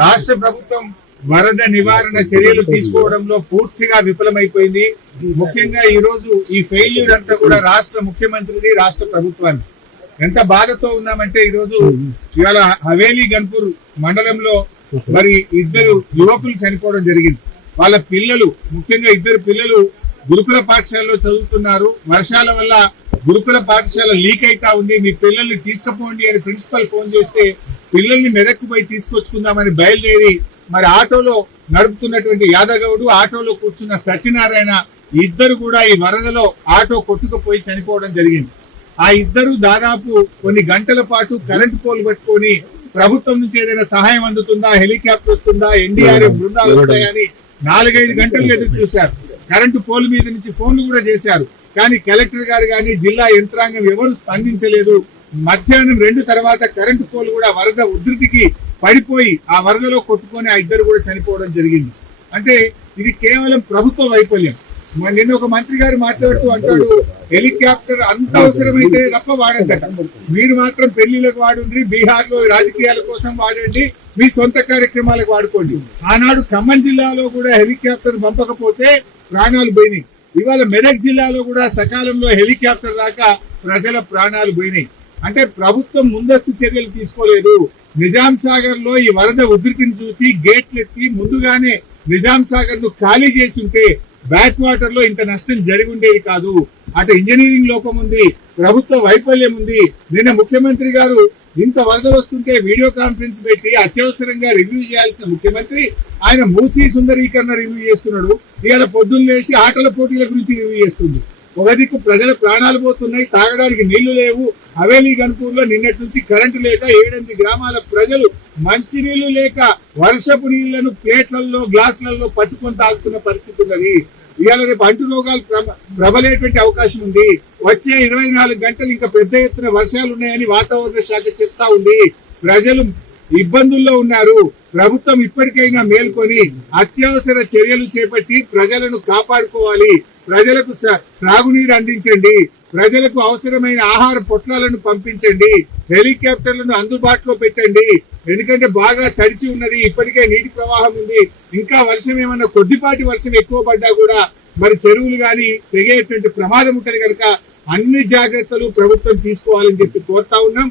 రాష్ట్ర ప్రభుత్వం వరద నివారణ చర్యలు తీసుకోవడంలో పూర్తిగా విఫలమైపోయింది. ముఖ్యంగా ఈ రోజు ఈ ఫెయిల్యూర్ అంతా కూడా రాష్ట్ర ముఖ్యమంత్రిది, రాష్ట్ర ప్రభుత్వాన్ని. ఎంత బాధతో ఉన్నామంటే ఈ రోజు ఇవాళ హవేలీ గన్పూర్ మండలంలో మరి ఇద్దరు యువకులు చనిపోవడం జరిగింది. వాళ్ళ పిల్లలు, ముఖ్యంగా ఇద్దరు పిల్లలు గురుకుల పాఠశాలలో చదువుతున్నారు. వర్షాల వల్ల గురుకుల పాఠశాల లీక్ అయితా ఉంది, మీ పిల్లల్ని తీసుకుపోండి అని ప్రిన్సిపల్ ఫోన్ చేస్తే పిల్లల్ని మెదక్కు పోయి తీసుకొచ్చుకుందామని బయలుదేరి మరి ఆటోలో నడుపుతున్నటువంటి యాదగౌడు, ఆటోలో కూర్చున్న సత్యనారాయణ ఇద్దరు కూడా ఈ వరదలో ఆటో కొట్టుకుపోయి చనిపోవడం జరిగింది. ఆ ఇద్దరు దాదాపు కొన్ని గంటల పాటు కరెంటు పోల్ పట్టుకొని ప్రభుత్వం నుంచి ఏదైనా సహాయం అందుతుందా, హెలికాప్టర్ వస్తుందా, ఎన్డీఆర్ఎఫ్ బృందాలు వస్తాయని 4-5 గంటలు ఎదురు చూశారు. కరెంటు పోల్ మీద నుంచి ఫోన్లు కూడా చేశారు. కానీ కలెక్టర్ గారు కానీ జిల్లా యంత్రాంగం ఎవరు స్పందించలేదు. మధ్యాహ్నం 2 తర్వాత కరెంటు పోల్ కూడా వరద ఉధృతికి పడిపోయి ఆ వరదలో కొట్టుకొని ఆ ఇద్దరు కూడా చనిపోవడం జరిగింది. అంటే ఇది కేవలం ప్రభుత్వ వైఫల్యం. నిన్న ఒక మంత్రి గారు మాట్లాడుతూ అంటాడు, హెలికాప్టర్ అంత అవసరమైతే తప్ప వాడద్దట, మీరు మాత్రం పెళ్లిలకు వాడండి, బీహార్ లో రాజకీయాల కోసం వాడండి, మీ సొంత కార్యక్రమాలకు వాడుకోండి. ఆనాడు ఖమ్మం జిల్లాలో కూడా హెలికాప్టర్ పంపకపోతే ప్రాణాలు పోయినాయి. ఇవాళ మెదక్ జిల్లాలో కూడా సకాలంలో హెలికాప్టర్ రాక ప్రజల ప్రాణాలు పోయినాయి. అంటే ప్రభుత్వం ముందస్తు చర్యలు తీసుకోలేదు. నిజాం సాగర్ లో ఈ వరద ఉధృతిని చూసి గేట్లు ఎత్తి ముందుగానే నిజాం సాగర్ ను ఖాళీ చేసి ఉంటే బ్యాక్ వాటర్ లో ఇంత నష్టం జరిగి ఉండేది కాదు. అటు ఇంజనీరింగ్ లోపం ఉంది, ప్రభుత్వ వైఫల్యం ఉంది. నిన్న ముఖ్యమంత్రి గారు ఇంత వరదలు వస్తుంటే వీడియో కాన్ఫరెన్స్ పెట్టి అత్యవసరంగా రివ్యూ చేయాల్సిన ముఖ్యమంత్రి ఆయన మూసీ సుందరీకరణ రివ్యూ చేస్తున్నాడు. ఇవాళ పొద్దున్న లేచి ఆటల పోటీల గురించి రివ్యూ చేస్తుంది. ఒక దిక్కు ప్రజల ప్రాణాలు పోతున్నాయి, తాగడానికి నీళ్లు లేవు. హవేలీ గన్పూర్ లో నిన్నటి నుంచి కరెంటు లేక 7-8 గ్రామాల ప్రజలు మంచి నీళ్లు లేక వర్షపు నీళ్లను ప్లేట్లలో, గ్లాసులలో పట్టుకొని తాగుతున్న పరిస్థితి ఉన్నది. ఇవాళ రేపు అంటు రోగాలు ప్రబలేటువంటి అవకాశం ఉంది. వచ్చే 24 గంటలు ఇంకా పెద్ద ఎత్తున వర్షాలు ఉన్నాయని వాతావరణ శాఖ చెప్తా ఉంది. ప్రజలు ఇబ్బందుల్లో ఉన్నారు. ప్రభుత్వం ఇప్పటికైనా మేల్కొని అత్యవసర చర్యలు చేపట్టి ప్రజలను కాపాడుకోవాలి. ప్రజలకు త్రాగునీరు అందించండి, ప్రజలకు అవసరమైన ఆహార పొట్లాలను పంపించండి, హెలికాప్టర్లను అందుబాటులో పెట్టండి. ఎందుకంటే బాగా తడిచి ఉన్నది, ఇప్పటికే నీటి ప్రవాహం ఉంది. ఇంకా వర్షం ఏమన్నా కొద్దిపాటి వర్షం ఎక్కువ పడ్డా కూడా మరి చెరువులు గాని తెగేటువంటి ప్రమాదం ఉంటది కనుక అన్ని జాగ్రత్తలు ప్రభుత్వం తీసుకోవాలని చెప్పి కోరుతా ఉన్నాం.